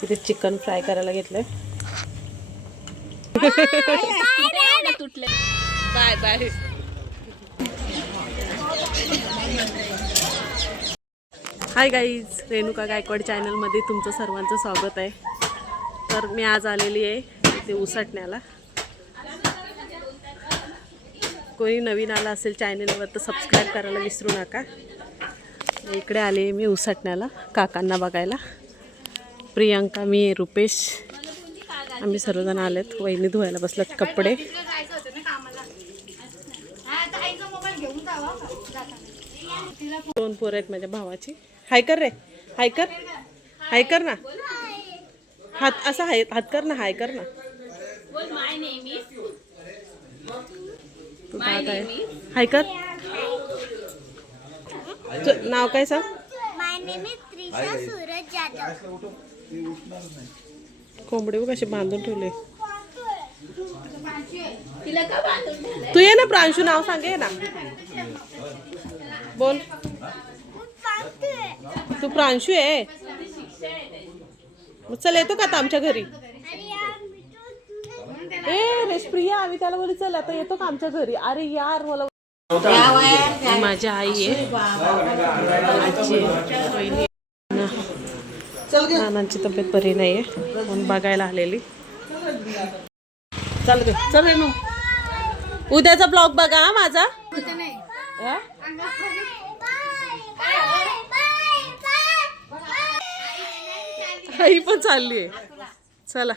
तिथे chicken fry करायला घेतलंय. तुटले bye bye. Hi guys Renuka Gaikwad चॅनलमध्ये तुमचं सर्वांचं स्वागत आहे. तर मी आज आलेली आहे ते उसटण्याला. कोणी नवीन आला असेल चॅनलवर तर सबस्क्राईब करायला विसरू नका. इकडे आले मी उसटण्याला काकांना बघायला. प्रियांका मी रुपेश. आम्ही सर्वजण आलेत. वहिनी धुवायला बसल्यात कपडे. दोन पोरं आहेत माझ्या भावाची. हाय कर रे. हाय कर. हाय कर ना. हात असा हाय हात कर ना. हाय कर ना. तू पाहत आहे. हाय कर. नाव काय सांग? My name. कोंबडे बघ कसे बांधून ठेवले. तिला का बांधून ठेवलंय? तू ये ना प्रांशू नाव सांगे ना. बोल. तू प्रांशू आहे चल येतो का आता आमच्या घरी? ए रेशप्रिया आम्ही त्याला बोल चल आता येतो का आमच्या घरी? अरे यार मला माझी आई आहे. आजी आहे. नानांची तब्येत बरी नाही आहे म्हणून बघायला आलेली. चल गे चल रेणू उद्याचा ब्लॉग बघा हा माझा. हा? आई पण चालली आहे चला.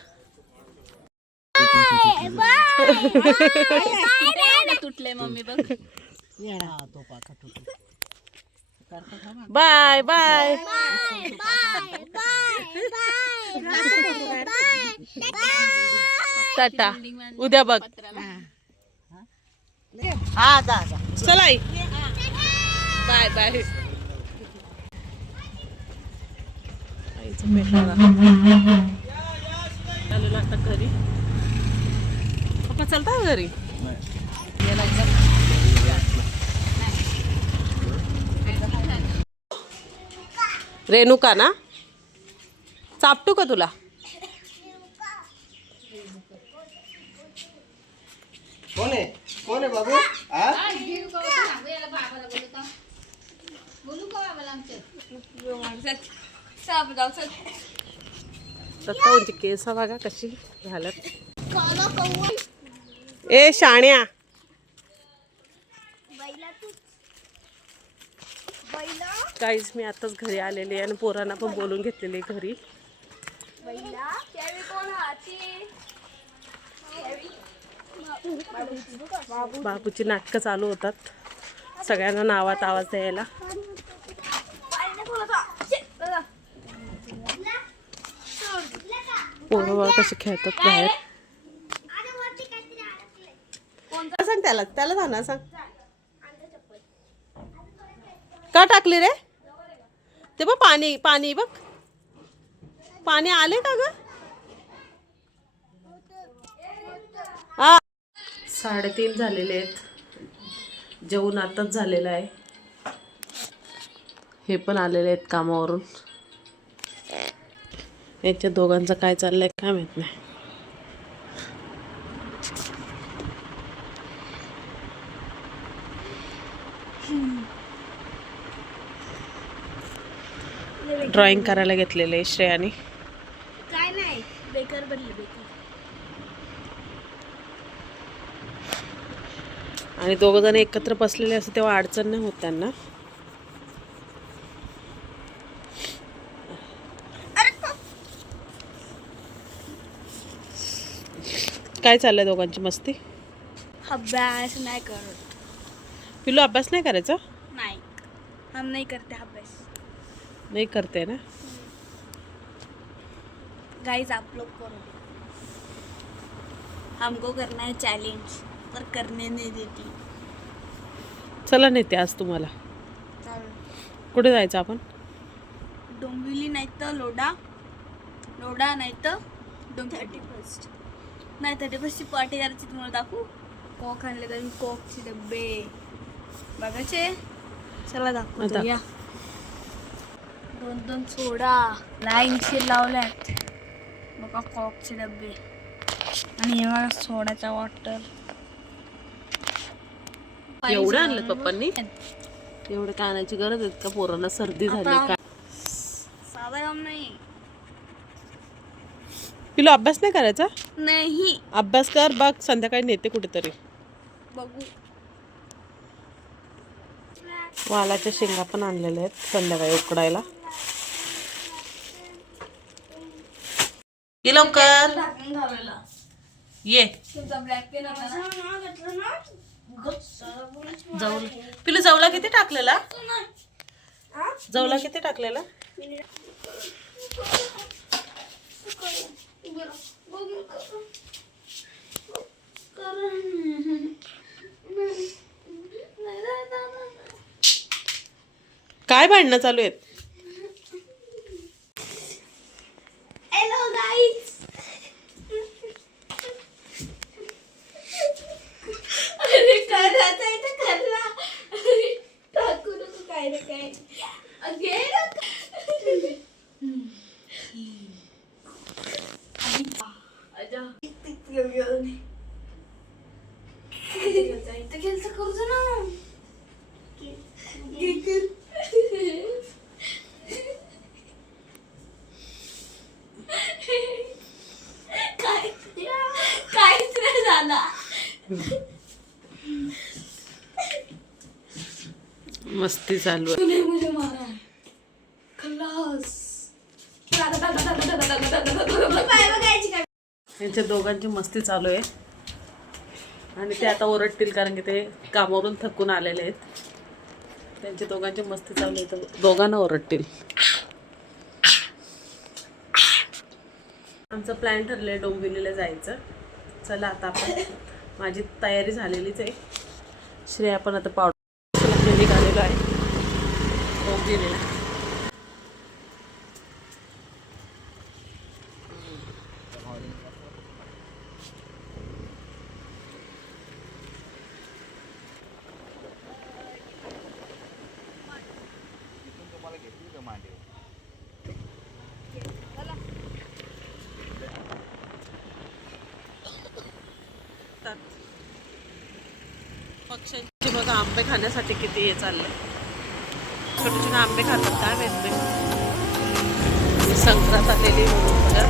तुटले मम्मी बघ बाय बाय. टाटा. उद्या बघ. चला आई. Bye bye. ना आता घरी पप्पा चलता घरी? रेणुका ना? चापटू का तुला? कोण आहे? कोण आहे बाबू? हा दत्ताऊंची केस बघा कशी? घालत. ए शाण्या. काहीच मी आताच घरी आलेली आहे आणि पोरांना पण बोलून घेतलेली घरी. बापूची नाटकं चालू होतात. सगळ्यांना नावात आवाज द्यायला. पोरं कसे खेळतात बाहेर? सांग त्याला त्याला सांग ना सांग. का टाकली रे? ते बघ पाणी पाणी बघ. पाणी आले का ग? साडेतीन झालेले आहेत. जेवण आताच झालेलं आहे. हे पण आलेले आहेत कामावरून. यांच्या दोघांचं काय चाललंय काय माहीत नाही. ड्रॉइंग करायला घेतलेलं आहे श्रेयाने. काय नाही. बेकार बनले बेकार. आणि दोघं जण एकत्र बसलेले असते तेव्हा अडचण नाही होत त्यांना. काय चाललंय दोघांची मस्ती? अभ्यास नाही करत. पिलू अभ्यास नाही करायचा? नाही. हम नहीं करते अभ्यास. नाही करते ना? गाइस आप लोग करो हमको करना है चैलेंज पर करने नहीं देती. चला नेते आज तुम्हाला. चल कुठे जायचं आपण? डोंबिवली नाही तर लोडा लोडा नाही तर डोंब थर्टी फर्स्ट नाही थर्टी फर्स्टची पार्टी करायची तुम्हाला दाखवू? कोक आणले तर कोकचे डब्बे. बघायचे? चला दाखवतो आता. या. दोन दोन सोडा लाईनशीर लावल्यात. बघा कॉकचे डबे आणि हे बघा सोडाचा वॉटर एवढं आणलं पप्पांनी? एवढं काय आणायची गरज आहे का पोरांना सर्दी झाली काय साधा काम नाही. अभ्यास नाही करायचा? नाही. अभ्यास कर बघ संध्याकाळी नेते कुठेतरी. बघू. वालाच्या शेंगा पण आणलेल्या आहेत संध्याकाळी उकडायला. ये लवकर. ये. तुमचा ब्लॅक पेन घेतलं ना जाऊला पिलू जाऊला किती टाकलेला? जाऊला किती टाकलेला? काय भांडणं चालू आहेत हॅलो गाईज अरे करायचं आहे तर करा अरे टाकू नको काय ना काय अगे करू ना काय काहीच नाही झाला मस्ती चालू आहे. तूने मुझे मारा खल्लास पाय बघायची काय यांच्या दोघांची मस्ती चालू आहे. आणि ते आता ओरडतील कारण की ते कामावरून थकून आलेले आहेत. त्यांची दोघांची मस्ती चालू आहे तर दोघांना ओरडतील. आमचं प्लॅन ठरलं आहे डोंबिवलीला जायचं. चला आता आपण. माझी तयारी झालेलीच आहे. श्रेया पण आता पावडर निघालेलो आहे. डोंबिवलीला. पक्ष्यांचे बघा आंबे खाण्यासाठी किती हे चाललंय. छोटे छोटे आंबे खातात काय माहीत संक्रांत आलेली म्हणून बघा.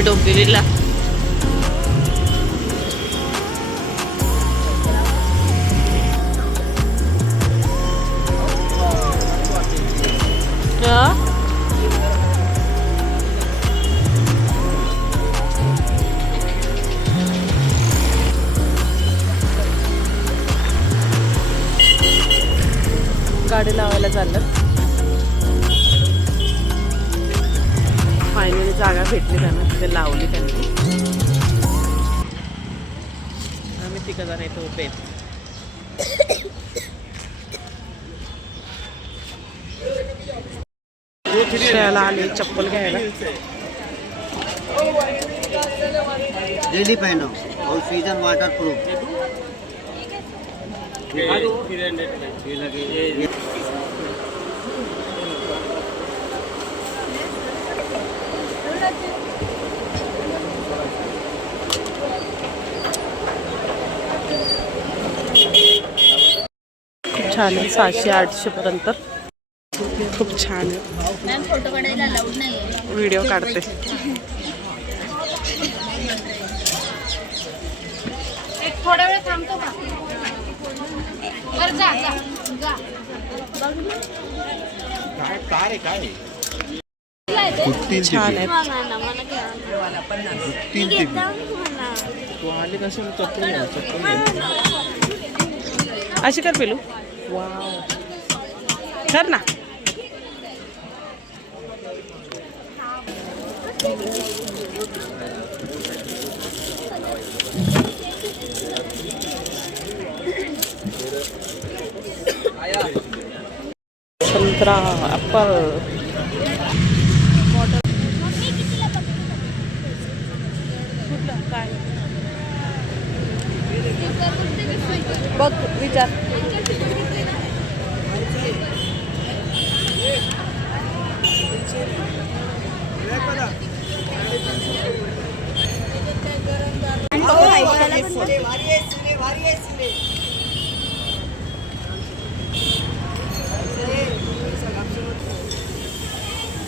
आम्ही डोंबिवलीला फायनली जागा भेटली त्यांना तिथे लावली त्यांनी. आम्ही तिघ जण इथे उभे. श्रेयाला आली चप्पल घ्यायला. डेली पहनो और सीजन वाटर प्रूफ छान आहे सहाशे आठशे पर्यंत. खूप छान आहे. मॅम फोटो काढायला अलाउड नाहीये व्हिडिओ काढते. एक थोडा वेळ थांबतो का? बरं जा जा जा. छान आहे. अशी कर पेलू. वाव कर ना संतरा एप्पल काय बघ विचार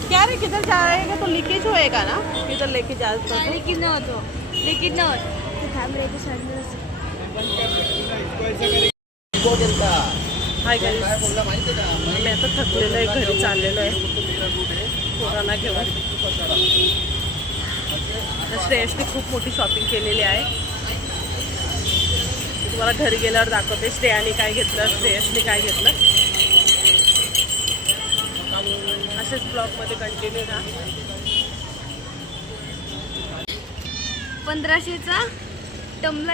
क्या रे किधर जा रहे हैं? तो लीकेज होएगा ना। किधर लेके जा तो लेकिन न होतो लेकिन न। होत हाय गाईस मी आता थकलेलो आहे घरी चाललेलो आहे पोरांना घेऊन आता श्रेयसने खूप मोठी शॉपिंग केलेली आहे मी तुम्हाला घरी गेल्यावर दाखवते. श्रेयाने काय घेतलं श्रेयसने काय घेतलं. असेच ब्लॉगमध्ये कंटिन्यू राहा. पंधराशेचा टमला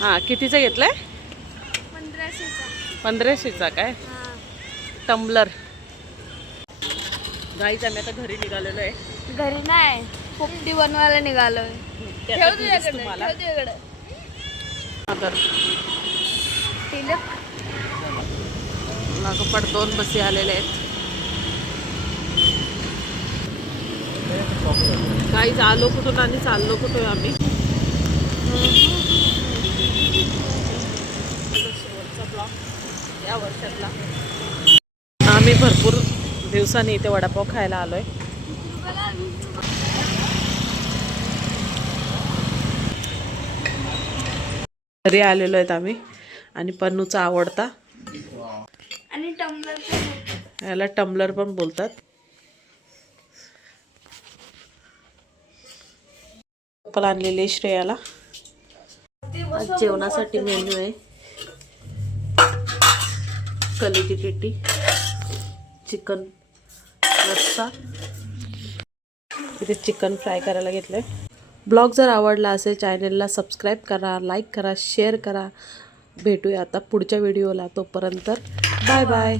हां कितीचं घेतलंय? पंधराशेचा. पंधराशेचा काय? हा. टम्बलर गाईच आम्ही आता घरी निघालेलो आहे. घरी नाही. पोपटी बनवायला निघालोय. तुम्हाला. ठेव लागोपाठ दोन बसी आलेल्या आहेत. काही आलो कुठून आणि चाललो कुठून आम्ही? या वर्षातला. आम्ही भरपूर दिवसांनी इथे वडापाव खायला आलोय. घरी आलेलो आहेत आम्ही. आणि पन्नूचा आवडता. आणि टमलर याला टम्बलर पण बोलतात. चप्पल आणलेली आहे श्रेयाला. आज जेवणासाठी मेन्यू आहे. कलेची टिट्टी चिकन रस्सा. इथे चिकन फ्राय करायला घेतलंय. ब्लॉग जर आवडला असेल चॅनलला सबस्क्राईब करा लाईक करा शेअर करा. भेटूया आता पुढच्या व्हिडिओला. तोपर्यंत बाय बाय.